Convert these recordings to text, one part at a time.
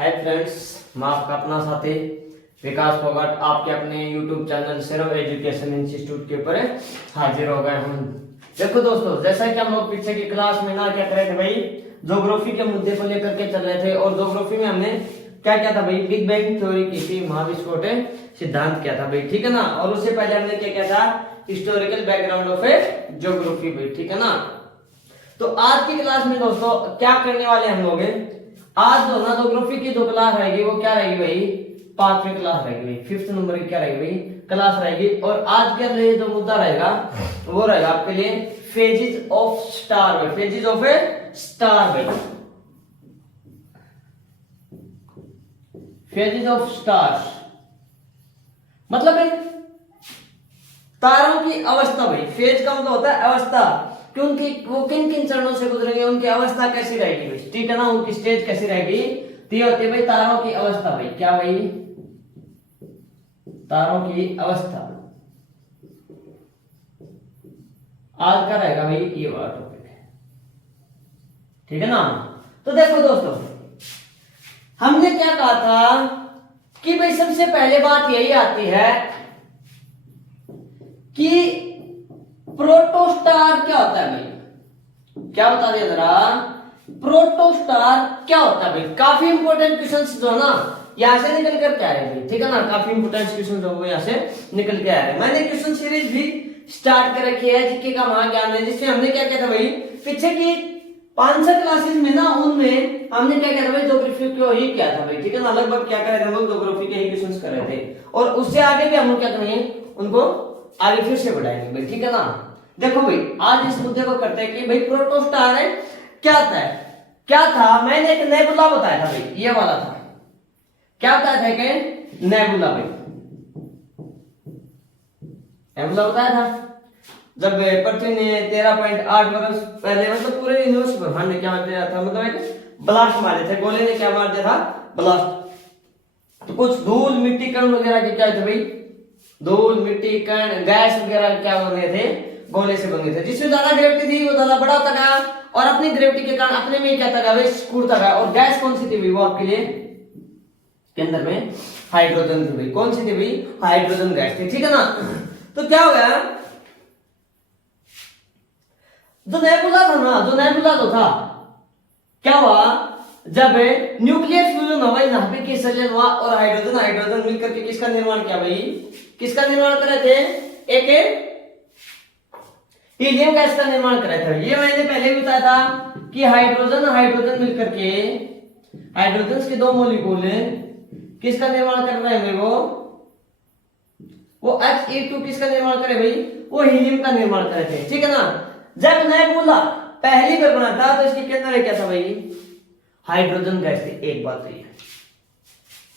Hi friends, मैं आपका अपना साथी विकास फोगाट आपके अपने यूट्यूब चैनल सेरो एजुकेशन इंस्टीट्यूट के ऊपर हाजिर हो गए हम। देखो दोस्तों, जैसा कि हम लोग पीछे की क्लास में ना क्या कर रहे थे भाई, ज्योग्राफी के मुद्दे को लेकर के चल रहे थे। और ज्योग्राफी में हमने क्या किया था भाई, बिग बैंग थ्योरी की थी, महाविस्फोट सिद्धांत किया था भाई, ठीक है ना। और उससे पहले हमने क्या किया था, historical background of A geography भाई, ठीक है ना। तो आज की क्लास में दोस्तों क्या करने वाले हम लोग, आज जो ना ज्योग्राफी की जो क्लास रहेगी वो क्या रहेगी भाई, पांचवी क्लास रहेगी भाई, 5th नंबर की क्या रहेगी भाई क्लास रहेगी। और आज के लिए जो मुद्दा रहेगा वो रहेगा आपके लिए फेजेस ऑफ स्टार भाई, फेजेस ऑफ ए स्टार भाई, फेजेस ऑफ स्टार्स मतलब है तारों की अवस्था भाई। फेज का मतलब होता है अवस्था, कि उनकी वो किन किन चरणों से गुजरेंगे, उनकी अवस्था कैसी रहेगी भाई, ठीक है ना, उनकी स्टेज कैसी रहेगी। तो ये होती है भाई तारों की अवस्था भाई, क्या भाई, तारों की अवस्था। आज का रहेगा भाई ये वाला टॉपिक है, ठीक है ना। तो देखो दोस्तों, हमने क्या कहा था कि भाई सबसे पहले बात यही आती है कि प्रोटोस्टार क्या होता है भाई, क्या बता दिया जरा, प्रोटोस्टार क्या होता है भाई। काफी इंपॉर्टेंट क्वेश्चंस जो ना यहां से निकल कर के आ रहे हैं भाई, ठीक है ना, काफी इंपॉर्टेंट क्वेश्चन जो यहां से निकल के आ रहे हैं। मैंने क्वेश्चन सीरीज भी स्टार्ट कर रखी है जीके का महाज्ञान है, जिसमें हमने क्या किया था भाई, पीछे की 500 क्लासेस में ना, उनमें हमने क्या किया था भाई, ज्योग्राफी को ही किया था भाई, ठीक है ना। लगभग क्या कर रहे थे हम लोग, ज्योग्राफी के ही क्वेश्चंस कर रहे थे। और उससे आगे भी हम लोग क्या करेंगे, उनको आगे फिर से बढ़ाएंगे भाई, ठीक है ना। देखो भाई, आज इस मुद्दे को करते हैं कि भाई प्रोटोस्टार है क्या था, क्या था। मैंने एक नेबुला बताया था भाई, ये वाला था, क्या बताया था कि नेबुला भाई, नेबुला बताया था। जब पृथ्वी ने 13.8 वर्ष पहले, मतलब पूरे यूनिवर्स ब्रह्मांड ने क्या मार दिया था, मतलब एक ब्लास्ट मारे थे, गोले ने क्या मार दिया था, ब्लास्ट। तो कुछ धूल मिट्टी कण वगैरह के क्या थे भाई, धूल मिट्टी कण गैस वगैरह क्या बने थे, गोले से बने थे। जिसमें ज्यादा ग्रेविटी थी वो ज्यादा बड़ा होता गया, और अपनी ग्रेविटी के कारण अपने में क्या था भाई, कूदता गया। और गैस कौन सी थी भाई, वो आपके लिए के अंदर में हाइड्रोजन थी भाई। कौन सी थी भाई, हाइड्रोजन गैस थी, ठीक है ना। तो क्या हो गया, जो नेबुला था ना, जो नेबुला जो था, क्या हुआ, जब न्यूक्लियर फ्यूजन हुआ, यहाँ पे किस सर्जन हुआ, और हाइड्रोजन हाइड्रोजन मिलकर के किसका निर्माण किया भाई, किसका निर्माण कर रहे थे, एक हीलियम गैस का निर्माण कर रहे थे। ये मैंने पहले भी बताया था कि हाइड्रोजन हाइड्रोजन मिलकर के, हाइड्रोजन के दो मॉलिक्यूल किसका निर्माण कर रहे हैं वो He2 किसका निर्माण करे भाई, वो हीलियम का निर्माण कर रहे थे, ठीक है ना। जब नेबुला पहली बार बना था तो इसके अंदर क्या था भाई, हाइड्रोजन गैस थी। एक बात तो ये,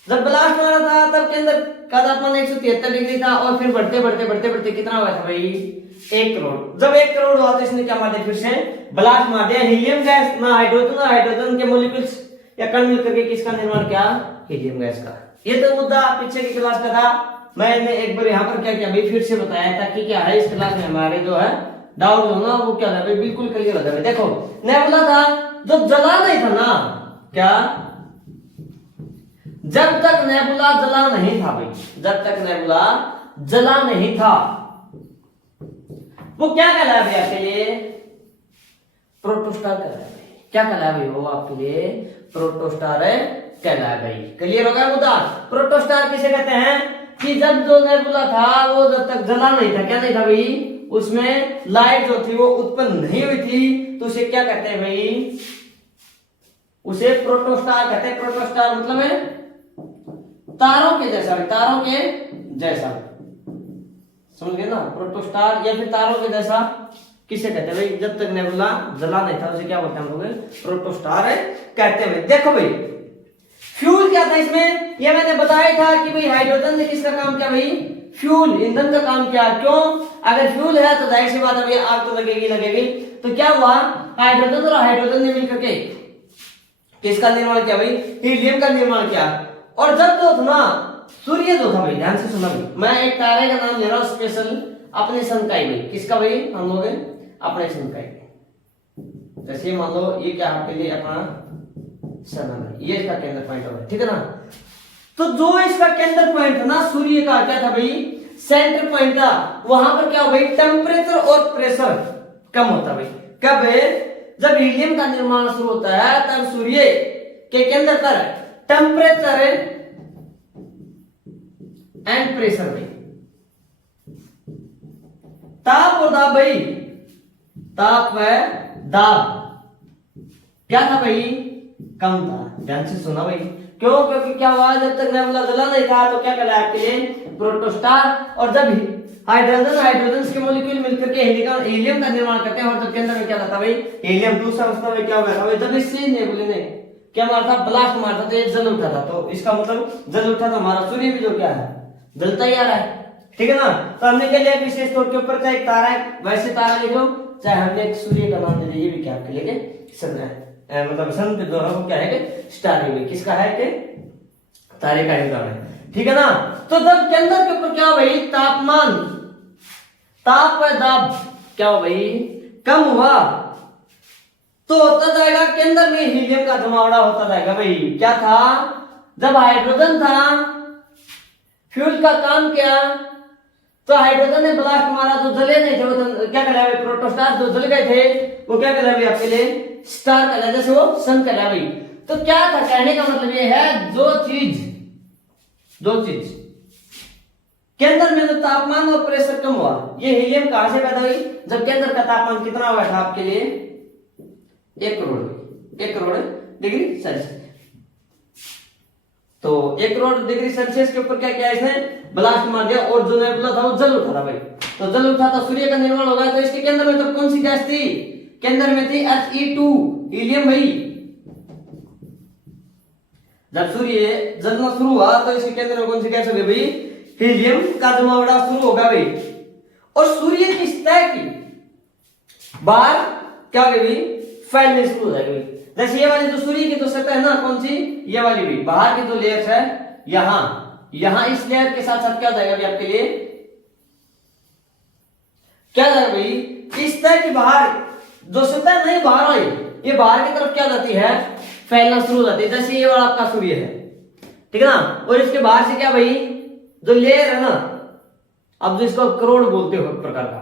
जब ब्लास्ट मारा था तब के अंदर का तापमान 173 डिग्री था, और फिर बढ़ते बढ़ते बढ़ते बढ़ते कितना हुआ था भाई, 1 करोड़। जब 1 करोड़ हुआ तो इसने क्या मार दिया, फिर से ब्लास्ट मार दिया। हीलियम गैस ना, हाइड्रोजन के मॉलिक्यूल्स या कण मिलकर के किसका निर्माण किया, हीलियम गैस का। ये तो मुद्दा पीछे की क्लास का था, मैंने एक बार यहाँ पर क्या किया भाई, फिर से बताया ताकि क्या है, इस क्लास में हमारे जो है डाउट हो ना वो क्या था भाई, बिल्कुल क्लियर हो जाए। देखो नेबुला था जो जला नहीं था ना, क्या, जब तक नेबुला जला नहीं था भाई, जब तक नेबुला जला नहीं था, वो क्या कहलाया भाई आपके लिए, प्रोटोस्टार कहलाया भाई। क्या कहलाया भाई, वो आपके लिए प्रोटोस्टार है कहलाया भाई। क्लियर हो गया मुद्दा। प्रोटोस्टार किसे कहते हैं कि जब जो नेबुला था वो जब तक जला नहीं था, क्या नहीं था भाई, उसमें लाइट जो थी वो उत्पन्न नहीं हुई थी, तो उसे क्या कहते हैं भाई, उसे प्रोटोस्टार कहते हैं। प्रोटोस्टार मतलब है तारों के जैसा, तारों के जैसा, समझ गए ना। प्रोटोस्टार या फिर तारों के जैसा किसे कहते हैं भाई, जब तक नेबुला जला नहीं था उसे क्या बोलते हैं हम लोग, प्रोटोस्टार है कहते हैं। देखो भाई फ्यूल क्या था इसमें, ये मैंने बताया था कि भाई हाइड्रोजन ने किसका काम किया भाई, फ्यूल ईंधन का काम किया। क्यों, अगर फ्यूल है तो जाहिर सी बात है भाई आग तो लगेगी लगेगी। तो क्या हुआ, हाइड्रोजन और हाइड्रोजन ने मिलकर के किसका निर्माण किया भाई, हीलियम का निर्माण किया। और जब जो था ना सूर्य जो था भाई, ध्यान से सुना भाई, मैं एक तारे का नाम ले रहा हूं स्पेशल, अपने सन का ही भाई, किसका भाई, हम लोग अपने सन का ही। जैसे मान लो ये क्या आपके लिए अपना सन है भाई, ये इसका केंद्र पॉइंट होगा, ठीक है ना। तो जो इसका केंद्र पॉइंट था ना सूर्य का, क्या था भाई, सेंटर पॉइंट था, वहां पर क्या हो भाई, टेम्परेचर और प्रेशर कम होता भाई। कब है, जब हीलियम का निर्माण शुरू होता है तब सूर्य के केंद्र पर टेम्परेचर एंड प्रेशर भाई, ताप और दाब भाई, ताप व दाब क्या था भाई, कम था। ध्यान से सुना भाई, क्यों, क्योंकि क्या हुआ, जब तक नेबुला जला नहीं था तो क्या कहलाया आपके लिए, प्रोटोस्टार। और जब हाइड्रोजन के मॉलिक्यूल मिलकर के हीलियम का निर्माण करते हैं, और जब के अंदर में क्या था भाई, हीलियम दूसरा अवस्था में क्या हुआ था भाई, जब इस नेबुले ने क्या मारा था, ब्लास्ट मारा था, तो ये जल उठा था। तो इसका मतलब जल उठा था, हमारा सूर्य भी जो क्या है, जलता ही आ रहा है, ठीक है ना। तो हमने क्या लिया, विशेष तौर के ऊपर चाहे एक तारा है वैसे तारा लिखो, चाहे हमने एक सूर्य का नाम दे दिया, ये भी क्या आपके लिए सन है, मतलब सन जो है वो क्या है कि स्टार है, किसका है कि तारे का हिस्सा है, ठीक है ना। तो जब केंद्र के ऊपर क्या हो भाई, तापमान, ताप व दाब क्या हो भाई, कम हुआ, तो होता जाएगा केंद्र में हीलियम का जमावड़ा होता जाएगा भाई। क्या था, जब हाइड्रोजन था, फ्यूल का काम किया, तो हाइड्रोजन ने ब्लास्ट मारा, जो जले नहीं थे वो क्या कहलाए, प्रोटोस्टार जो जल गए थे वो क्या कहलाए आपके लिए, स्टार कहलाए, जैसे वो सन कहलाए। तो क्या था, कहने का मतलब ये है, जो चीज केंद्र में जो तापमान और प्रेशर कम हुआ, ये हीलियम कहां से पैदा हुई, जब केंद्र का तापमान कितना हुआ था आपके लिए, 1 करोड़ डिग्री सेल्सियस। तो 1 करोड़ डिग्री सेल्सियस के ऊपर क्या किया इसने, ब्लास्ट मार दिया, और जो नेबुला था वो जल उठा था भाई। तो जल उठा था, सूर्य का निर्माण हो गया। तो इसके केंद्र में तो कौन सी गैस थी, केंद्र में थी He2 हीलियम भाई। जब सूर्य जलना शुरू हुआ तो इसके केंद्र में कौन सी गैस हो गई भाई, हीलियम का जमावड़ा शुरू होगा भाई। और सूर्य की सतह की बाहर क्या हो गई, फैलने शुरू हो जाएगी। जैसे ये वाली जो सूर्य की तो सतह है ना, कौन सी, ये वाली भी, बाहर की जो लेयर है यहां इस लेयर के साथ साथ क्या हो जाएगा भाई आपके लिए, क्या जाएगा भाई, इस सतह की बाहर जो सतह नहीं बाहर आई, ये बाहर की तरफ क्या जाती है, फैलना शुरू हो जाती है। जैसे ये वाला आपका सूर्य है, ठीक है ना, और इसके बाहर से क्या भाई, जो लेयर है ना, अब जो इसको करोड़ बोलते हो प्रकार का,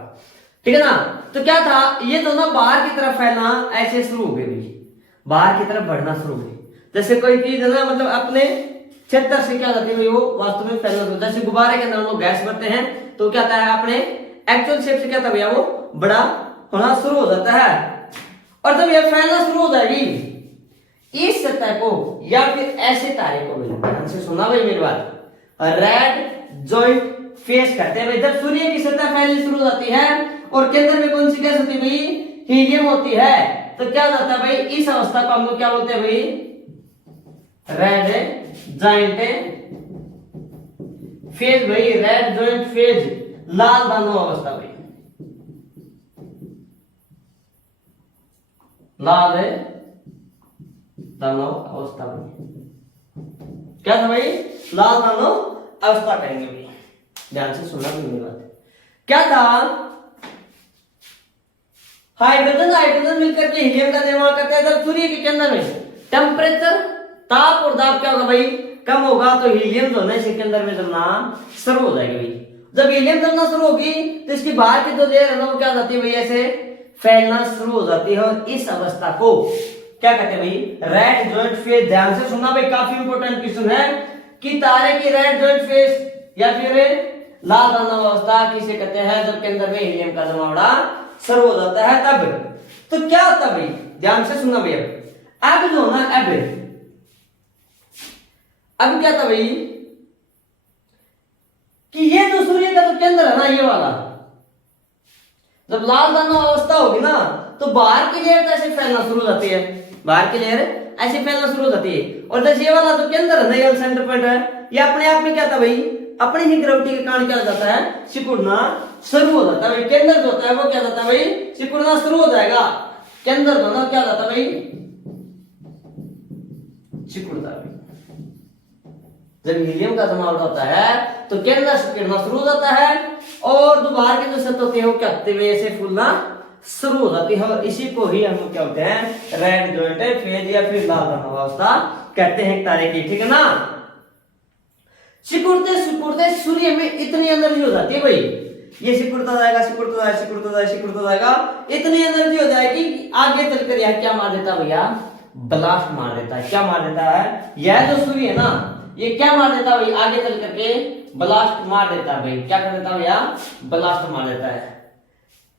ठीक है ना। तो क्या था, ये दोनों बाहर की तरफ फैलना ऐसे शुरू हो गई, बाहर की तरफ बढ़ना शुरू हो गई। जैसे कोई चीज है ना, मतलब अपने क्षेत्र से क्या जाती है वो वास्तव में फैलना शुरू, जैसे गुब्बारे के अंदर हम लोग गैस भरते हैं तो क्या था, अपने एक्चुअल शेप से क्या था भैया, वो बड़ा होना शुरू हो जाता है। और जब ये फैलना शुरू हो जाएगी, इस सतह को या फिर ऐसे तारे को ध्यान से सुना भाई मेरी बात, रेड जॉइंट फेस कहते हैं भाई। जब सूर्य की सतह फैलनी शुरू हो जाती है और केंद्र में कौन सी गैस होती है भाई, हीलियम होती है, तो क्या हो जाता है भाई, इस अवस्था को हम लोग क्या बोलते हैं भाई, रेड जॉइंट फेज भाई, रेड जॉइंट फेज, लाल दानव अवस्था भाई, लाल दानव अवस्था भाई, क्या था भाई, लाल दानव अवस्था कहेंगे भाई। ध्यान से सुनना भी मेरी बात। क्या था, हाइड्रोजन मिलकर के हीलियम का निर्माण करते हैं। जब सूर्य के केंद्र में टेम्परेचर, ताप और दाब क्या होगा भाई, कम होगा, तो हीलियम जो है इसके केंद्र में जलना शुरू हो जाएगी भाई। जब हीलियम जलना शुरू होगी तो इसकी बाहर की जो लेयर है ना, वो क्या जाती है भाई, ऐसे फैलना शुरू हो जाती है। और इस अवस्था को क्या कहते हैं भाई, रेड जॉइंट फेज। ध्यान से सुनना भाई, काफी इंपोर्टेंट क्वेश्चन है कि तारे की रेड जॉइंट फेज या फिर लाल दानव अवस्था किसे कहते हैं, जब केंद्र में हीलियम का जमावड़ा शुरू हो जाता है तब। तो क्या होता है भाई, ध्यान से सुनना भैया, अब जो ना, अब क्या था भाई, कि ये जो सूर्य का जो केंद्र है ना, ये वाला, जब लाल दानव अवस्था होगी ना, तो बाहर की लेयर ऐसे फैलना शुरू हो जाती है, बाहर की लेयर ऐसे फैलना शुरू हो जाती है। और जैसे ये वाला जो केंद्र है ना, ये सेंटर पॉइंट है, ये अपने आप में क्या था भाई, अपनी ही ग्रेविटी के कारण क्या हो जाता है, सिकुड़ना शुरू हो जाता है भाई। केंद्र जो होता है वो क्या होता है भाई, सिकुड़ना शुरू हो जाएगा। केंद्र जो ना क्या हो जाता है भाई, सिकुड़ता है। जब हीलियम का जमावड़ा होता है तो केंद्र सिकुड़ना शुरू हो जाता है, और जो बाहर की जो सतह होती है वो क्या होती है, ऐसे फूलना शुरू हो जाती है, और इसी को ही हम क्या होते हैं, रेड जॉइंटेड फेज या फिर लाल दाना अवस्था कहते हैं तारे की, ठीक है ना। सिकुड़ते सिकुड़ते सूर्य में इतनी एनर्जी हो जाती है भाई, ये सिकुड़ता जाएगा सिकुड़ता जाएगा सिकुड़ता जाएगा सिकुड़ता जाएगा, इतनी एनर्जी हो जाएगी कि आगे चलकर यह क्या मार देता है भैया, ब्लास्ट मार देता है। क्या मार देता है, यह जो सूर्य है ना, ये क्या मार देता है भाई, आगे चल करके ब्लास्ट मार देता है भाई। क्या कर देता है भैया, ब्लास्ट मार देता है।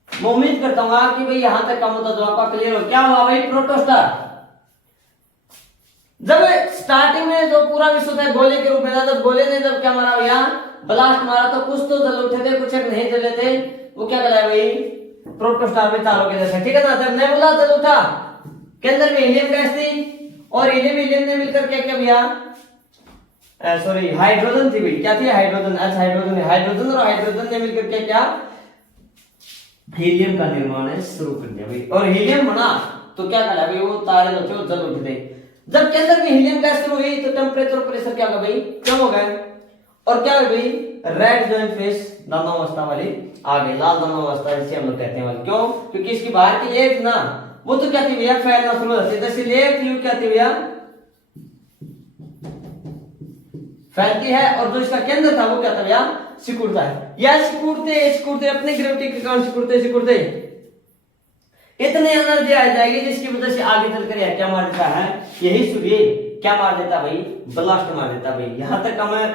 मैं उम्मीद करता हूँ कि भाई यहां तक का मुद्दा जो आपका क्लियर हो। क्या हुआ भाई, प्रोटोस्टार जब स्टार्टिंग में जो पूरा विश्व था गोले के रूप में था, जब गोले ने जब क्या मारा भैया, ब्लास्ट मारा, तो कुछ तो जल उठे थे, कुछ नहीं जले थे, वो क्या कहलाया भाई, प्रोटोस्टार में तारों के जैसे, ठीक है ना। जब नेबुला जल उठा, के अंदर में हीलियम गैस थी, और हीलियम ने मिलकर क्या क्या भैया, सॉरी हाइड्रोजन थी भाई, क्या थी, हाइड्रोजन, हाइड्रोजन और हाइड्रोजन ने मिलकर क्या क्या, हीलियम का निर्माण है शुरू कर दिया भाई। और हीलियम बना तो क्या कहलाया भाई, वो तारे जो थे वो जल उठे थे। जब के अंदर में हीलियम गैस शुरू हुई तो टेम्परेचर और प्रेशर क्या होगा भाई, कम हो गए, और क्या हो गई, रेड जॉइंट फेस दानावस्था वाली आ गई, लाल दानावस्था जिसे हम लोग कहते हैं वाली। क्यों, क्योंकि इसकी बाहर की लेयर ना, वो तो क्या थी भैया, फैलना शुरू हो जाती है, जैसे लेयर थी वो क्या थी भैया, फैलती है, और जो इसका केंद्र था वो क्या था भैया, सिकुड़ता है। या सिकुड़ते सिकुड़ते अपने ग्रेविटी के कारण सिकुड़ते सिकुड़ते इतनी एनर्जी आ जाएगी जिसकी वजह से आगे चलकर यह क्या मार देता है, यही सूर्य क्या मार देता भाई, ब्लास्ट मार देता भाई। यहां तक का मैं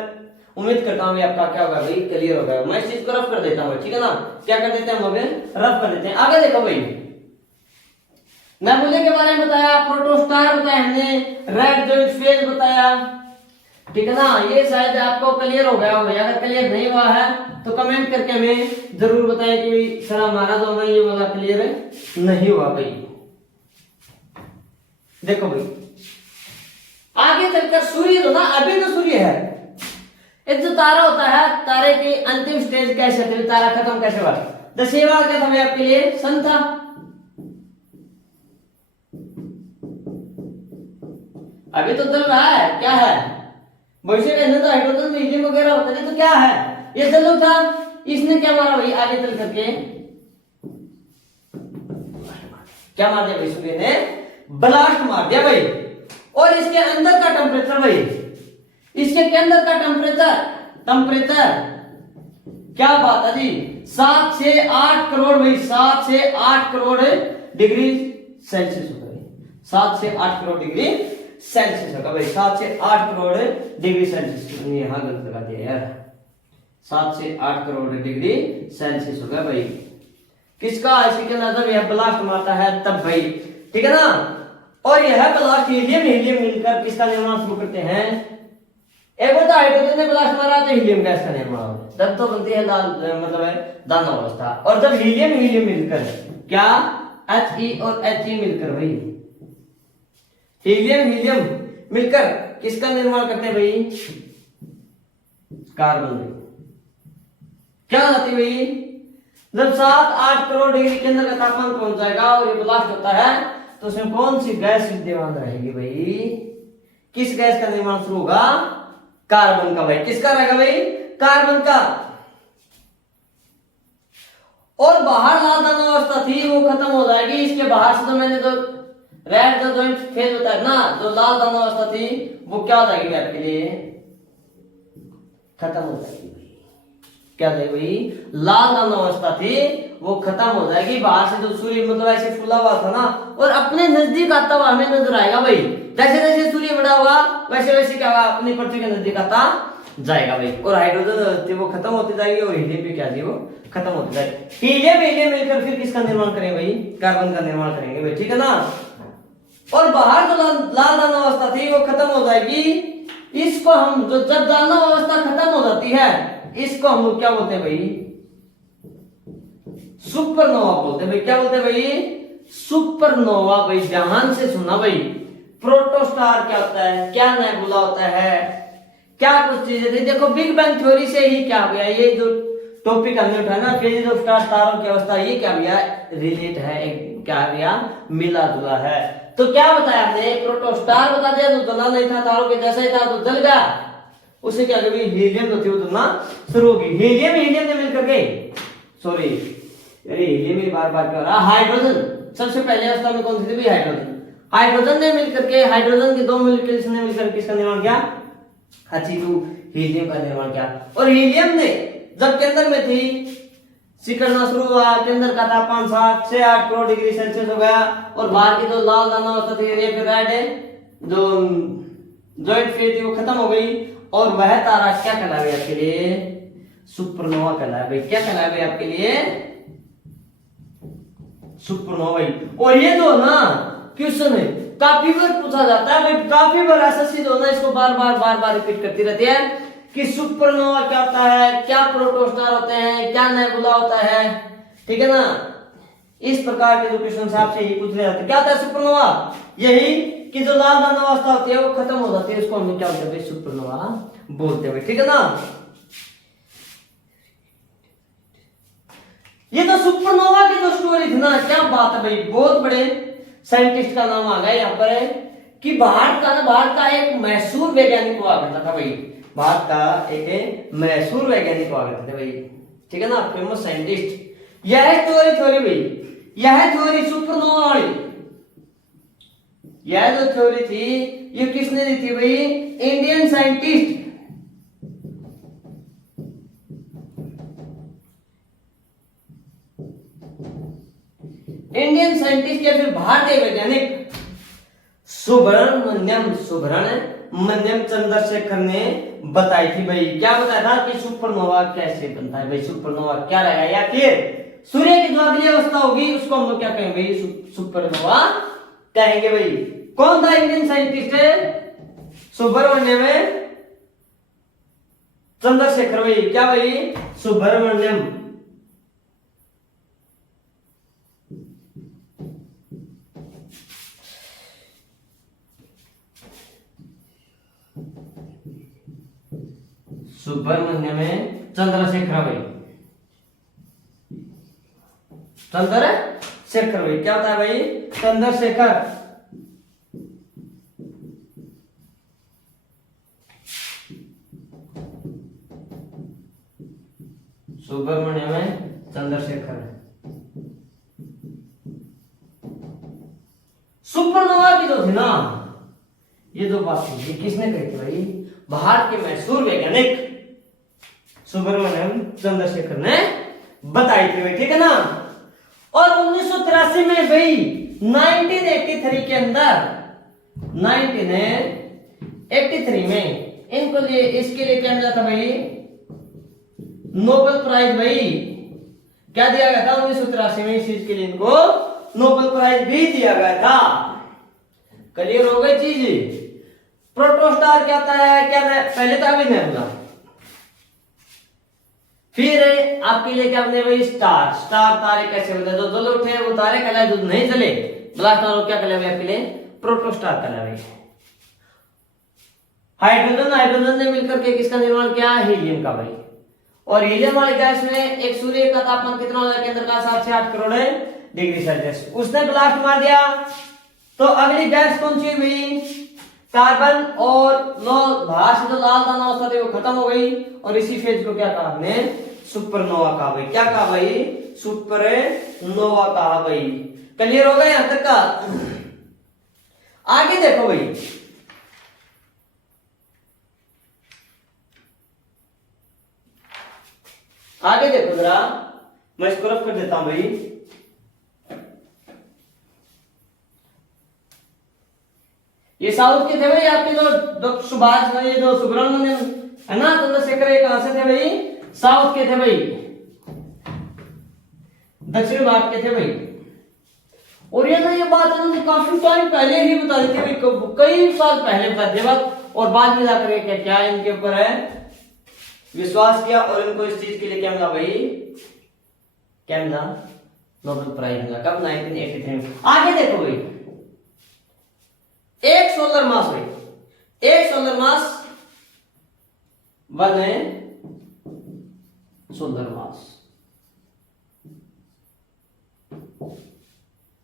उम्मीद करता हूँ आपका क्या होगा भाई, क्लियर होगा। मैं इस चीज को रफ कर देता हूँ, ठीक है ना। क्या कर देते हैं हम लोग, रफ कर देते हैं। आगे देखो भाई, नेबुले के बारे में बताया, प्रोटोस्टार बताया हमने, रेड जॉइंट फेज बताया, ठीक है ना। ये शायद आपको क्लियर हो गया होगा, अगर क्लियर नहीं हुआ है तो कमेंट करके हमें जरूर बताएं कि सर हमारा जो है ये वाला क्लियर नहीं हुआ भाई। देखो भाई, आगे चलकर सूर्य जो ना, अभी तो सूर्य है, एक जो तारा होता है, तारे की अंतिम स्टेज कैसे होती है, तारा खत्म कैसे हुआ, दशेवा क्या था आपके लिए, सन था। अभी तो चल रहा है, क्या है, भविष्य के अंदर तो हाइड्रोजन हीलियम वगैरह होता है, तो क्या है, ये चलो था, इसने क्या मारा भाई, आगे चल करके क्या मार दिया भाई, सूर्य ने ब्लास्ट मार दिया भाई। और इसके अंदर का टेम्परेचर भाई, इसके अंदर का टेम्परेचर क्या बात है जी, 7 से 8 करोड़ भाई, 7 से 8 करोड़ डिग्री सेल्सियस होता है, 7 से 8 करोड़ डिग्री सेल्सियस होगा भाई, 7 से 8 करोड़ डिग्री सेल्सियस, यहां गलत लगा दिया यार, 7 से 8 करोड़ डिग्री सेल्सियस होगा भाई। किसका, इसी के अंदर जब यह ब्लास्ट मारता है तब भाई, ठीक है ना। और यह ब्लास्ट हीलियम मिलकर किसका निर्माण शुरू करते हैं, एक बार तो हाइड्रोजन ने ब्लास्ट मारा तो हीलियम गैस का निर्माण, तब तो बनती है लाल, मतलब है दाना अवस्था। और जब हीलियम मिलकर क्या, He और He मिलकर भाई, हीलियम मिलकर किसका निर्माण करते हैं भाई, कार्बन भाई। क्या होती भाई, जब 7-8 करोड़ डिग्री के अंदर का तापमान पहुंच जाएगा और ये ब्लास्ट होता है तो उसमें कौन सी गैस विद्यमान रहेगी भाई, किस गैस का निर्माण शुरू होगा, कार्बन का भाई। किसका रहेगा भाई, कार्बन का। और बाहर लाल दाना अवस्था थी वो खत्म हो जाएगी, इसके बाहर से तो मैंने जो रेड जो जॉइंट फेज होता है ना, जो लाल दाना अवस्था थी वो क्या हो जाएगी आपके लिए, खत्म हो जाएगी भाई। क्या जाएगी भाई, लाल दाना अवस्था थी वो खत्म हो जाएगी। बाहर से जो सूर्य मतलब ऐसे फूला हुआ था ना, और अपने नजदीक आता हुआ हमें नजर आएगा भाई। जैसे जैसे सूर्य बड़ा होगा वैसे वैसे क्या होगा, अपनी पृथ्वी के नजदीक आता जाएगा भाई। और हाइड्रोजन थी वो खत्म होती जाएगी, और हीलियम भी क्या थी वो खत्म होती जाएगी। हीलियम मिलकर फिर किसका निर्माण करेंगे भाई, कार्बन का निर्माण करेंगे भाई, ठीक है ना। और बाहर जो लाल दाना अवस्था थी वो खत्म हो जाएगी। इसको हम जो जब दाना अवस्था खत्म हो जाती है इसको हम लोग क्या बोलते हैं भाई, सुपरनोवा बोलते हैं भाई। क्या बोलते हैं भाई, सुपरनोवा भाई। ध्यान से सुना भाई, प्रोटोस्टार क्या होता है, क्या नेबुला होता है, क्या कुछ चीजें थी। देखो बिग बैंग थ्योरी से ही क्या गया, ये जो टॉपिक हमने उठाया ना, फेजेस ऑफ स्टार, तारों की अवस्था, ये क्या गया रिलेट है, क्या गया मिला जुला है। तो क्या बताया हमने, प्रोटोस्टार बता दिया जो जला नहीं था, तारों के जैसा ही था तो जल गया, उसे क्या कभी हीलियम जो थी वो जलना शुरू होगी। हीलियम ने मिलकर के, सॉरी अरे हीलियम में बार बार क्या हो रहा है? हाइड्रोजन सबसे पहले अवस्था में कौन सी थी भाई? हाइड्रोजन। हाइड्रोजन ने मिलकर के, हाइड्रोजन के दो मॉलिक्यूल्स ने मिलकर किसका निर्माण किया? H2 हीलियम का निर्माण किया। और हीलियम ने जब केंद्र में थी, सिकुड़ना शुरू हुआ, केंद्र का तापमान 7 करोड़ डिग्री सेल्सियस हो गया, और बाहर की जो लाल दाना होता थी ये फिर रेड है, जो जॉइंट फेज थी वो खत्म हो गई, और वह तारा क्या कहलावे आपके लिए? सुपरनोवा कहलावे। क्या कहलावे आपके लिए? सुपरनोवा। और ये जो ना क्वेश्चन है काफी बार पूछा जाता है भाई, काफी बार एसएससी जो ना इसको बार बार रिपीट करती रहती है कि सुपरनोवा क्या होता है, क्या प्रोटोस्टार होते हैं, क्या नेबुला होता है, ठीक है ना। इस प्रकार के जो क्वेश्चन आपसे यही पूछ रहे जाते हैं। क्या होता है सुपरनोवा? यही कि जो लाल दाना अवस्था होती है वो खत्म हो जाती है, उसको हम क्या बोलते हैं? सुपरनोवा बोलते हैं, ठीक है ना। ये तो सुपरनोवा की जो स्टोरी थी ना, क्या बात है भाई, बहुत बड़े साइंटिस्ट का नाम आ गया यहाँ पर है कि भारत का एक मैसूर वैज्ञानिक हुआ करता था भाई, भारत का एक मैसूर वैज्ञानिक हुआ करता था भाई, ठीक है ना, फेमस साइंटिस्ट। यह थ्योरी भाई, यह थ्योरी सुपरनोवा वाली, यह जो थ्योरी थी ये किसने दी थी भाई? इंडियन साइंटिस्ट, इंडियन साइंटिस्ट या फिर भारतीय वैज्ञानिक सुब्रमण्यम चंद्रशेखर ने बताई थी भाई। क्या बताया था कि सुपरनोवा कैसे बनता है भाई? सुपरनोवा क्या रहेगा, या फिर सूर्य की जो अगली अवस्था होगी उसको हम लोग क्या कहेंगे भाई? सुपरनोवा कहेंगे भाई। कौन था इंडियन साइंटिस्ट है? सुब्रमण्यम चंद्रशेखर भाई। क्या भाई? सुब्रमण्यम चंद्रशेखर भाई, चंद्रशेखर भाई। क्या होता है भाई? चंद्रशेखर सुब्रमण्यम चंद्रशेखर। सुपरनोवा की जो थी ना, ये जो बात थी किसने कही थी भाई? भारत के मैसूर वैज्ञानिक सुब्रमण्यम चंद्रशेखर ने बताई थी भाई, ठीक है ना। और 1983 में भाई 1983 के अंदर 1983 में इनको लिए इसके लिए क्या मिला था भाई? नोबेल प्राइज भाई। क्या दिया गया था 1983 में? इस चीज के लिए इनको नोबेल प्राइज भी दिया गया था। क्लियर हो गई चीज? प्रोटोस्टार क्या होता है, क्या है? पहले तो अभी नेबुला, फिर आपके लिए क्या बने भाई? स्टार। स्टार तारे कैसे बनते? जो जल उठे वो तारे कहलाए, जो नहीं जले ब्लास्ट और क्या कहलाए आपके लिए? प्रोटोस्टार कहलाए। हाइड्रोजन ने मिलकर के किसका निर्माण किया? हीलियम का भाई। और हीलियम वाली गैस में एक सूर्य का तापमान कितना होता है? केंद्र का 7 से 8 करोड़ डिग्री सेल्सियस। उसने ब्लास्ट मार दिया तो अगली गैस कौन सी हुई? कार्बन, और बाहर से जो लाल दाना अवस्था थी वो खत्म हो गई, और इसी फेज को क्या कहा हमने? सुपरनोवा कहा भाई। क्या कहा भाई? सुपरनोवा कहा भाई। क्लियर हो गया यहां तक का? आगे देखो भाई, आगे देखो जरा, मैं इसको रफ कर देता हूं भाई। ये साउथ के थे भाई आपके जो सुभाष, ये जो सुब्रमण्यम है ना चंद्रशेखर, ये कहां से थे भाई? साउथ के थे भाई, दक्षिण भारत के थे भाई। और ये ना ये बात उन्होंने काफी टाइम पहले ही बता दी थी भाई, कई साल पहले बता दी बात, और बाद में जाकर क्या क्या इनके ऊपर है विश्वास किया, और इनको इस चीज के लिए क्या मिला भाई? क्या मिला? नोबेल प्राइज मिला। कब? 1983 में। आगे देखो भाई, एक सोलर मास भाई, एक सोलर मास वन है सोलर मास।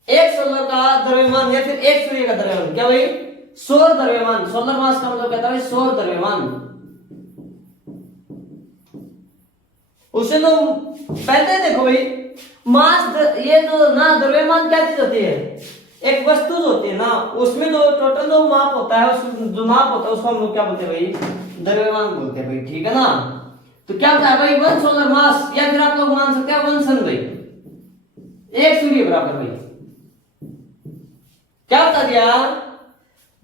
एक सोलर का द्रव्यमान या फिर एक सूर्य का द्रव्यमान, क्या भाई? सौर द्रव्यमान। सोलर मास का मतलब कहता है सौर द्रव्यमान। उसे लोग पहले देखो भाई ये जो ना द्रव्यमान क्या चीज होती है, एक वस्तु जो होती है ना, उसमें जो टोटल जो माप होता है, जो माप होता है उसको हम लोग क्या बोलते हैं भाई, द्रव्यमान बोलते हैं भाई, ठीक है ना। तो क्या होता है भाई, 1 सोलर मास, या फिर आप लोग मान सकते हैं 1 सन भाई, एक सूर्य बराबर भाई क्या बता दिया,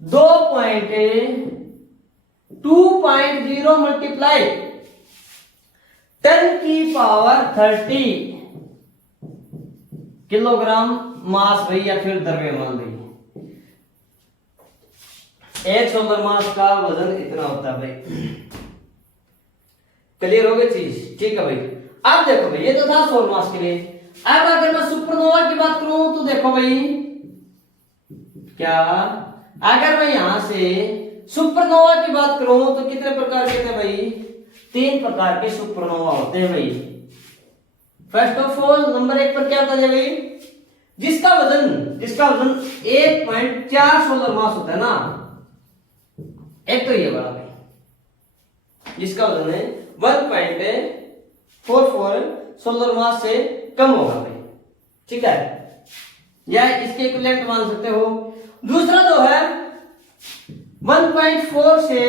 2.0 मल्टीप्लाई 10 की पावर 30 किलोग्राम मास भाई, या फिर द्रव्यमान भाई। एक सोलर मास का वजन इतना होता है भाई। क्लियर हो गई चीज, ठीक है भाई। अब देखो भाई, ये तो था सोलर मास के लिए। अब अगर मैं सुपरनोवा की बात करूं तो देखो भाई, क्या अगर मैं यहां से सुपरनोवा की बात करूं तो कितने प्रकार के थे भाई, 3 प्रकार के सुपरनोवा होते हैं भाई। फर्स्ट ऑफ ऑल नंबर 1 पर क्या होता है भाई, जिसका वजन 1.4 सोलर मास होता है ना, एक तो ये बड़ा भाई, जिसका वजन है 1.44 सोलर मास से कम होगा भाई, ठीक है, या इसके इक्विवेलेंट मान सकते हो। दूसरा तो है 1.4 से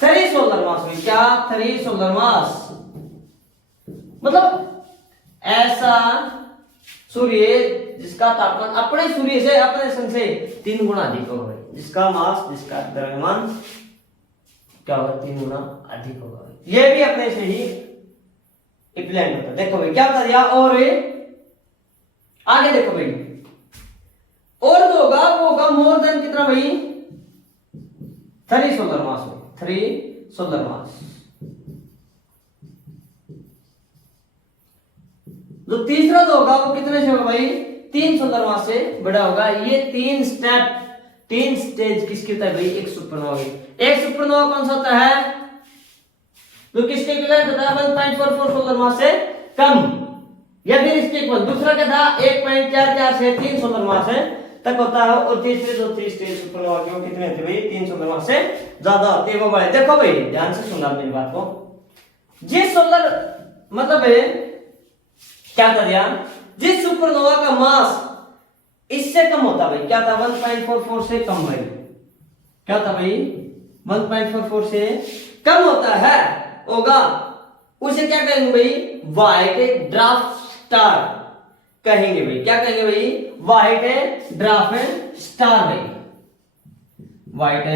3 सोलर मास में, क्या 3 सोलर मास, मतलब ऐसा सूर्य जिसका तापमान अपने सूर्य से, अपने सन से 3 गुना अधिक होगा, जिसका मास, जिसका द्रव्यमान क्या होगा, 3 गुना अधिक होगा। ये भी अपने से ही इक्विवेलेंट होता है। देखो भाई क्या बता दिया, और आगे देखो भाई, और जो होगा वो होगा मोर देन कितना भाई, 3 सोलर मास में, 3 सोलर मास। जो तीसरा जो होगा वो कितने से होगा भाई, 3 सोलर मास से बड़ा होगा। ये 3 स्टेज किसकी होता है भाई, एक सुपरनोवा की। एक सुपरनोवा कौन सा होता है, जो किसके इक्विवेलेंट होता है, 1.44 सोलर मास से कम, या फिर इसके इक्वल। दूसरा क्या था, 1.44 से 3 सोलर मास से तक होता है। और तीसरे जो 3 स्टेज सुपरनोवा के वो कितने थे भाई, 3 सोलर मास से ज्यादा होते हैं वो बड़े। देखो भाई ध्यान से सुनना मेरी बात को, जिस सोलर मतलब है क्या कर दिया, जिस सुपरनोवा का मास इससे कम होता भाई, क्या था 1.44 से कम भाई, क्या था भाई 1.44 से कम होता है होगा, उसे क्या कहेंगे भाई, व्हाइट ड्वार्फ स्टार कहेंगे भाई। क्या कहेंगे भाई, व्हाइट ड्वार्फ स्टार भाई, व्हाइट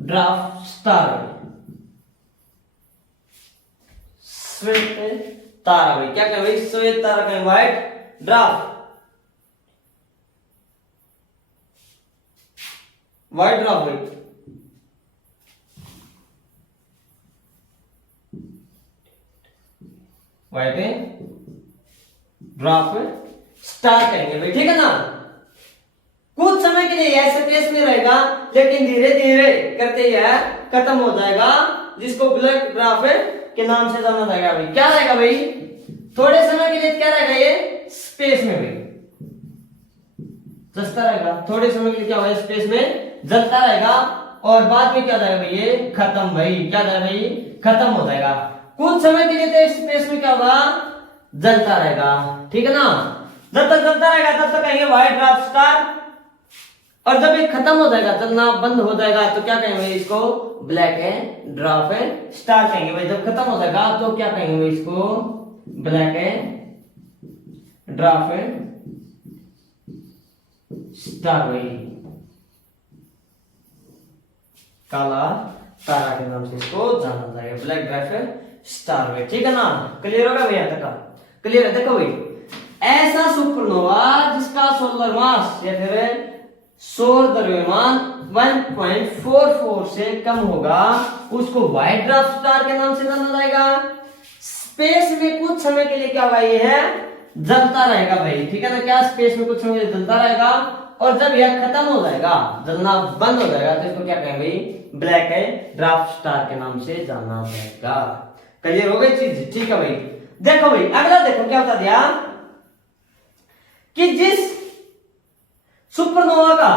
ड्वार्फ स्टार, श्वेत तारा भाई। क्या कहें भाई, श्वेत तारा कहें, व्हाइट ड्वार्फ भाई, व्हाइट ड्वार्फ स्टार कहेंगे भाई, ठीक है ना। कुछ समय के लिए यह स्पेस में रहेगा, लेकिन धीरे धीरे करते यह खत्म हो जाएगा, जिसको ब्लैक ड्वार्फ के नाम से जाना जाएगा भाई। क्या रहेगा भाई, थोड़े समय के लिए क्या रहेगा, ये स्पेस में भाई जलता रहेगा, थोड़े समय के लिए क्या होगा, स्पेस में जलता रहेगा, और बाद में क्या जाएगा भाई, ये खत्म भाई, क्या जाएगा भाई, खत्म हो जाएगा। कुछ समय के लिए तो स्पेस में क्या होगा, जलता रहेगा, ठीक है ना। जब तक जलता रहेगा तब तक कहेंगे व्हाइट ड्वार्फ स्टार, और जब ये खत्म हो जाएगा, जलना बंद हो जाएगा, तो क्या कहेंगे इसको, ब्लैक ड्वार्फ स्टार कहेंगे भाई। जब खत्म हो जाएगा तो क्या कहेंगे भाई, इसको ब्लैक ड्वार्फ स्टार भाई, काला तारा के नाम से इसको जाना जाएगा, ब्लैक ड्वार्फ स्टार भाई, ठीक है ना। क्लियर होगा भैया तक, क्लियर है। देखो भाई, ऐसा सुपरनोवा जिसका सोलर मास या फिर सौर द्रव्यमान 1.44 से कम होगा, उसको व्हाइट ड्वार्फ स्टार के नाम से जाना जाएगा। स्पेस में कुछ समय के लिए क्या होगा, ये है जलता रहेगा भाई, ठीक है ना। क्या स्पेस में कुछ समय के लिए जलता रहेगा, और जब यह खत्म हो जाएगा, जलना बंद हो जाएगा, तो इसको क्या कहेंगे भाई, ब्लैक ड्वार्फ स्टार के नाम से जाना जाएगा। क्लियर हो गई चीज, ठीक है भाई। देखो भाई अगला देखो क्या बता दिया, कि जिस सुपरनोवा का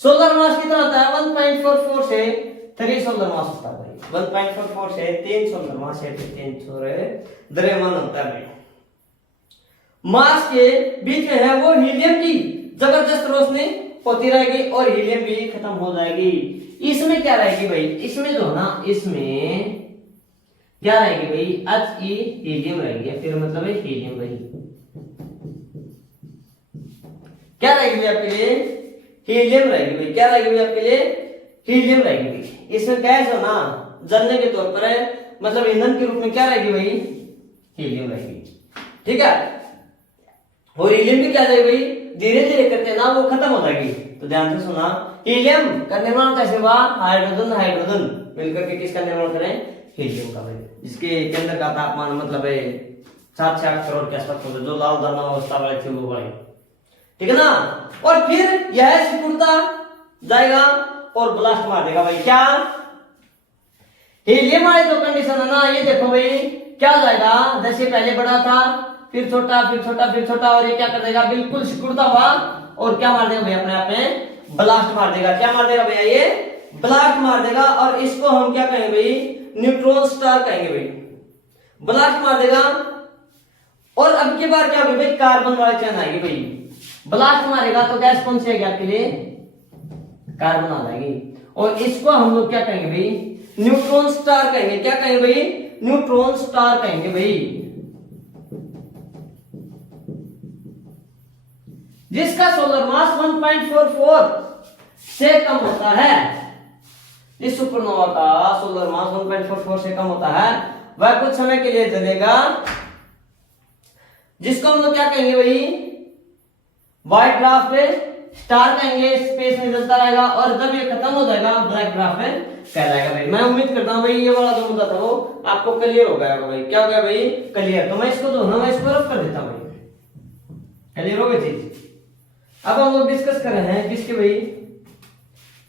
सोलर मास कितना होता है, 1.44 से 3 सोलर मास होता है भाई। 1.44 से 3 सोलर मास है, 3 सोलर द्रव्यमान होता है भाई। मास के बीच में है वो हीलियम की जबरदस्त रोशनी होती रहेगी और हीलियम भी खत्म हो जाएगी। इसमें क्या रहेगी भाई, इसमें जो है ना, इसमें क्या रहेगी भाई, He हीलियम रहेगी, फिर मतलब है हीलियम भाई। क्या रहेगी भाई आपके लिए, हीलियम रहेगी भाई। क्या रहेगी भाई आपके लिए, हीलियम रहेगी भाई। इसमें गैस हो ना, जलने के तौर पर है, मतलब ईंधन के रूप में क्या रहेगी भाई, हीलियम रहेगी। ठीक है, और हीलियम भी क्या जाएगी भाई, धीरे धीरे करके ना वो खत्म हो जाएगी। तो ध्यान से सुना, हीलियम का निर्माण कैसे हुआ, हाइड्रोजन मिलकर के किसका निर्माण करें, हीलियम का भाई। जिसके केंद्र का तापमान मतलब है 7 से 8 करोड़ के आसपास होता है, जो लाल दाना अवस्था वाले थे वो बड़े। ठीक है ना, और फिर यह सिकुड़ता जाएगा और ब्लास्ट मार देगा भाई। क्या हीलियम वाले जो कंडीशन है ना, ये देखो भाई क्या हो जाएगा, जैसे पहले बड़ा था, फिर छोटा, फिर छोटा, फिर छोटा, और ये क्या कर देगा, बिल्कुल सिकुड़ता हुआ और क्या मार देगा भैया, अपने आप में ब्लास्ट मार देगा। क्या मार देगा भैया, ये ब्लास्ट मार देगा। और इसको हम क्या कहेंगे भाई, न्यूट्रॉन स्टार कहेंगे भाई। ब्लास्ट मार देगा और अब की बार क्या होगी भाई, कार्बन वाले चैन आएगी भाई। ब्लास्ट मारेगा तो गैस कौन सी आएगी आपके लिए, कार्बन आ जाएगी। और इसको हम लोग क्या कहेंगे भाई, न्यूट्रॉन स्टार कहेंगे। क्या कहेंगे भाई, न्यूट्रॉन स्टार कहेंगे भाई। जिसका सोलर मास 1.44 से कम होता है, इस सुपरनोवा का सोलर मास 1.44 से कम होता है, वह कुछ समय के लिए जलेगा, जिसको हम लोग क्या कहेंगे भाई, व्हाइट ड्वार्फ स्टार कहेंगे। स्पेस में जलता रहेगा और जब ये खत्म हो जाएगा, ब्लैक ड्वार्फ कहलाएगा भाई। मैं उम्मीद करता हूं भाई ये वाला जो मुद्दा था वो आपको क्लियर हो गया होगा भाई। क्या हो गया भाई, क्लियर। तो मैं इसको जो है मैं इसको रफ कर देता हूं भाई, क्लियर हो गई चीज। अब हम लोग डिस्कस कर रहे हैं किसके भाई,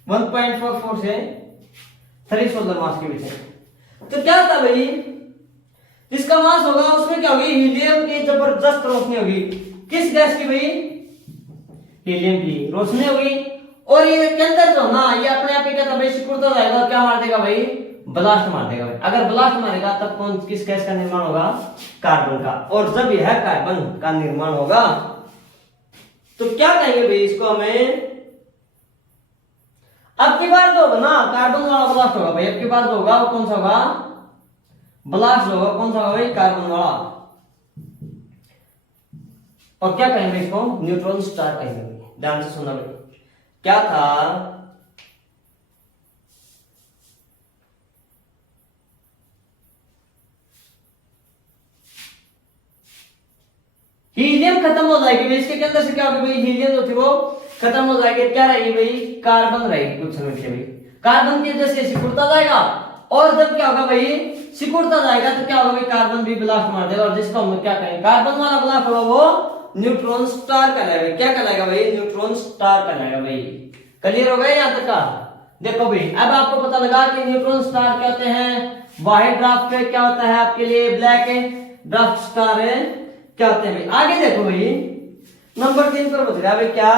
1.44 से 3 सोलर मास के बीच में। तो क्या था भाई, जिसका मास होगा उसमें क्या होगी, हीलियम की जबरदस्त रोशनी होगी। किस गैस की भाई, हीलियम की रोशनी होगी। और ये के अंदर जो ना, ये अपने आप ही क्या था भाई, सिकुड़ता जाएगा, क्या मार देगा भाई, ब्लास्ट मार देगा भाई। अगर ब्लास्ट मारेगा तब कौन किस गैस का निर्माण होगा, कार्बन का। और जब यह कार्बन का निर्माण होगा तो क्या कहेंगे भाई इसको हमें, अब की बार जो होगा ना, कार्बन वाला ब्लास्ट होगा भाई। अब की बार जो होगा वो कौन सा होगा, ब्लास्ट होगा, कौन सा होगा भाई, कार्बन वाला। और क्या कहेंगे इसको, न्यूट्रॉन स्टार कहेंगे भाई। ध्यान से सुनना भाई, क्या था, हीलियम खत्म हो जाएगी भाई। इसके अंदर से क्या होगी भाई, हीलियम जो थी वो खत्म हो जाएगी। क्या रहेगी भाई, कार्बन रहेगी कुछ समय के लिए भाई। कार्बन की वजह से सिकुड़ता जाएगा और जब क्या होगा भाई, सिकुड़ता जाएगा तो क्या होगा भाई, कार्बन भी ब्लास्ट मार देगा। और जिसको हम क्या कहेंगे, कार्बन वाला ब्लास्ट होगा वो न्यूट्रॉन स्टार कहलाएगा। क्या कहलाएगा भाई, न्यूट्रॉन स्टार कहलाएगा भाई। क्लियर हो गया यहाँ तक का। देखो भाई अब आपको पता लगा कि न्यूट्रॉन स्टार क्या होते हैं, व्हाइट ड्वार्फ पे क्या होता है आपके लिए, ब्लैक ड्वार्फ स्टार है क्या होते हैं भाई। आगे देखो भाई, नंबर 3 पर बच रहा भाई क्या,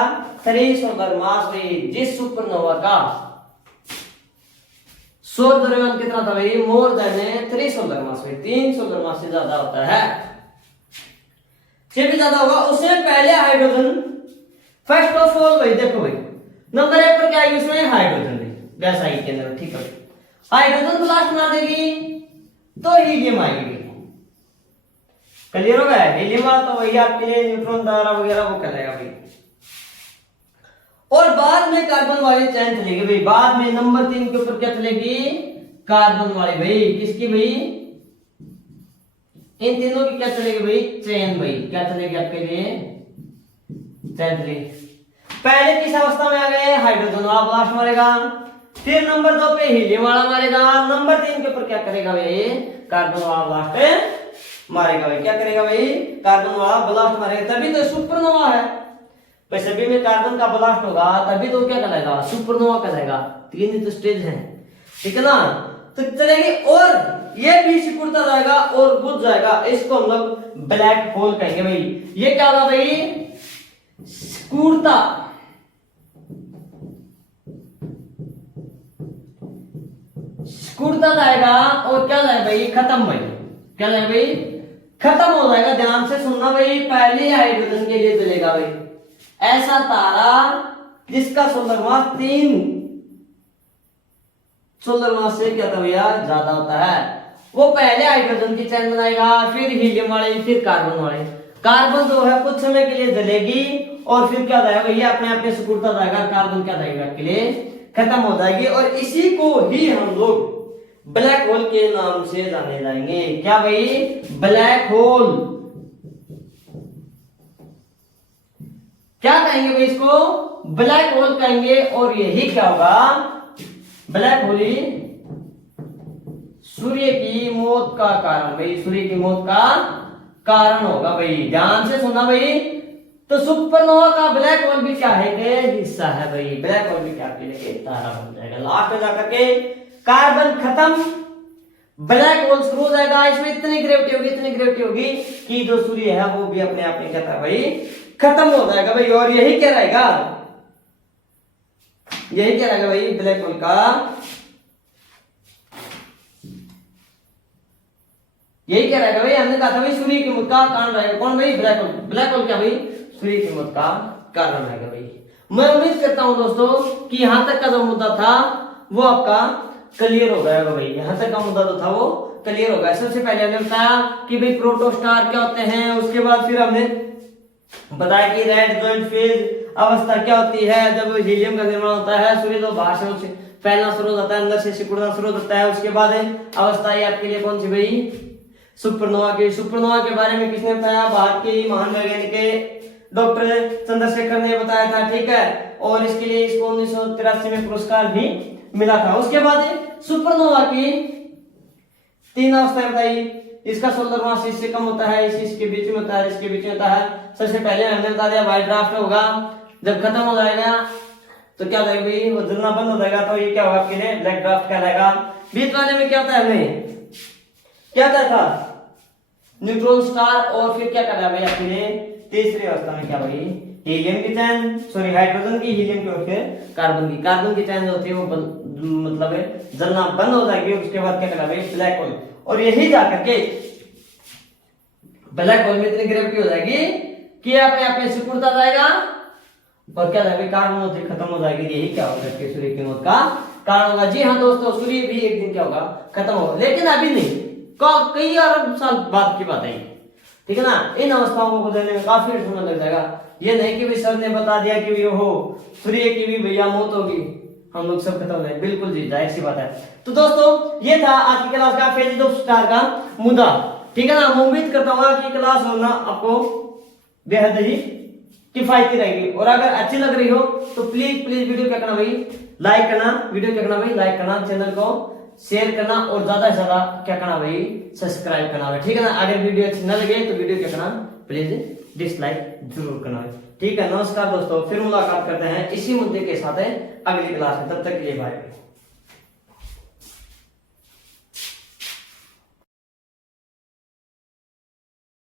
3 सोलर मास भाई। जिस सुपरनोवा का सौर द्रव्यमान कितना था भाई, मोर देन 3 सोलर मास भाई। 3 सोलर मास से ज्यादा होता है, से भी ज्यादा होगा। उससे पहले हाइड्रोजन, फर्स्ट ऑफ ऑल भाई देखो भाई, नंबर 1 पर क्या आएगी, उसमें हाइड्रोजन गैस आएगी के अंदर। ठीक है, हाइड्रोजन ब्लास्ट मार देगी तो हीलियम आएगी। क्लियर हो गया, हीलियम वाला तो वही आपके लिए न्यूट्रॉन तारा वगैरह वो कहलाएगा भाई। और बाद में कार्बन वाली चैन चलेगी भाई। बाद में नंबर 3 के ऊपर क्या चलेगी, कार्बन वाली भाई। किसकी भाई, इन तीनों की क्या चलेगी भाई, चैन भाई। क्या चलेगी आपके लिए, चैन चलेगी। पहले किस अवस्था में आ गए, हाइड्रोजन वाला ब्लास्ट मारेगा, फिर नंबर 2 पे हीलियम वाला मारेगा, नंबर 3 के ऊपर क्या करेगा भाई, कार्बन वाला ब्लास्ट मारेगा भाई। क्या करेगा भाई, कार्बन वाला ब्लास्ट मारेगा। तभी तो सुपरनोवा है भाई। सभी में कार्बन का ब्लास्ट होगा तभी तो क्या कहलाएगा, सुपरनोवा कहलाएगा। 3 ही तो स्टेज है, ठीक है ना। तो चलेगी और ये भी सिकुड़ता जाएगा और बुझ जाएगा। इसको हम लोग ब्लैक होल कहेंगे भाई। ये क्या होगा भाई, सिकुड़ता जाएगा और क्या जाएगा भाई, खत्म भाई, क्या जाएगा भाई, खत्म हो जाएगा। ध्यान से सुनना भाई, पहले हाइड्रोजन के लिए जलेगा भाई। ऐसा तारा जिसका सोलर मास 3 सोलर मास से क्या था भैया, ज्यादा होता है, वो पहले हाइड्रोजन की चैन बनाएगा, फिर हीलियम वाले, फिर कार्बन वाले। कार्बन जो है कुछ समय के लिए जलेगी और फिर क्या जाएगा भैया, अपने आप में सिकुड़ता जाएगा, कार्बन क्या जाएगा के लिए खत्म हो जाएगी। और इसी को ही हम लोग ब्लैक होल के नाम से जाने जाएंगे। क्या भाई, ब्लैक होल। क्या कहेंगे भाई इसको, ब्लैक होल कहेंगे। और यही क्या होगा, ब्लैक होल ही सूर्य की मौत का कारण भाई, सूर्य की मौत का कारण होगा भाई। ध्यान से सुनना भाई। तो सुपरनोवा का ब्लैक होल भी क्या है कि हिस्सा है भाई, ब्लैक होल भी क्या के तारा बन जाएगा। लास्ट में जाकर के कार्बन खत्म, ब्लैक होल शुरू हो जाएगा। इसमें इतनी ग्रेविटी होगी, इतनी ग्रेविटी होगी कि जो सूर्य है वो भी अपने आप में कहता है भाई खत्म हो जाएगा भाई। और यही क्या रहेगा, यही क्या रहेगा भाई, ब्लैक होल का यही क्या रहेगा भाई। हमने कहा था भाई सूर्य की मौत का कारण रहेगा कौन भाई, ब्लैक होल। ब्लैक होल क्या भाई, सूर्य की मौत का कारण रहेगा भाई। मैं उम्मीद करता हूं दोस्तों कि यहां तक का जो मुद्दा था वो आपका क्लियर हो गया होगा भाई। यहां तक का मुद्दा जो था वो क्लियर हो गया। सबसे पहले हमने बताया कि भाई प्रोटोस्टार क्या होते हैं, उसके बाद फिर हमने बताया कि रेड जॉइंट फेज अवस्था क्या होती है, जब हीलियम का निर्माण होता है, सूर्य जो बाहर से फैलना शुरू हो जाता है, अंदर से सिकुड़ना शुरू हो जाता है। उसके बाद अवस्था ये आपके लिए कौन सी भाई, सुपरनोवा की। सुपरनोवा के बारे में किसने बताया, भारत के महान वैज्ञानिक डॉक्टर चंद्रशेखर ने बताया था, ठीक है। और इसके लिए इसको 1983 में पुरस्कार भी मिला था। उसके बाद सुपरनोवा की 3 अवस्थाएं बताई। इसका सोलर मास इससे कम होता है, इसके बीच में होता है, इसके बीच में होता है। सबसे पहले हमने बता दिया व्हाइट ड्राफ्ट होगा, जब खत्म हो जाएगा तो क्या होगा, वो जलना बंद हो जाएगा, तो ये क्या होगा आपके लिए, ब्लैक ड्राफ्ट कहलाएगा। बीच वाले में क्या होता है, हमें क्या कहता था, न्यूट्रॉन स्टार। और फिर क्या कहता है भाई आपके लिए, तीसरी अवस्था में क्या भाई, हीलियम की चैन, सॉरी हाइड्रोजन की, हीलियम की और फिर कार्बन की। कार्बन की चैन जो होती है वो मतलब जलना बंद हो जाएगी। उसके बाद क्या कहता है ब्लैक होल। और यही जाकर के ब्लैक होल में इतनी ग्रेविटी हो जाएगी कि अपने आप में सिकुड़ता जाएगा और क्या जाएगा, कार्बन होती खत्म हो जाएगी। यही क्या होगा, सूर्य की मौत का कारण होगा। जी हाँ दोस्तों, सूर्य भी एक दिन क्या होगा, खत्म होगा, लेकिन अभी नहीं, कई अरब साल बाद की बात है, ठीक है ना। इन अवस्थाओं को बदलने में काफी समय लग जाएगा। ये नहीं कि भाई सर ने बता दिया कि ये हो सूर्य की भी भैया मौत होगी, हम लोग सब खत्म हो जाए, बिल्कुल जी, जाहिर सी बात है। तो दोस्तों ये था आज की क्लास का फेज ऑफ स्टार का मुद्दा, ठीक है ना। मैं उम्मीद करता हूँ कि क्लास होना आपको बेहद ही किफायती रहेगी। और अगर अच्छी लग रही हो तो प्लीज प्लीज वीडियो क्या करना भाई, लाइक करना, वीडियो क्या करना भाई, लाइक करना, चैनल को शेयर करना और ज्यादा से ज्यादा क्या करना भाई, सब्सक्राइब करना भाई, ठीक है ना। अगर वीडियो अच्छी न लगे तो वीडियो क्या करना, प्लीज डिसलाइक जरूर करना भाई, ठीक है। नमस्कार दोस्तों, फिर मुलाकात करते हैं इसी मुद्दे के साथ अगली क्लास में, तब तक के लिए बाय।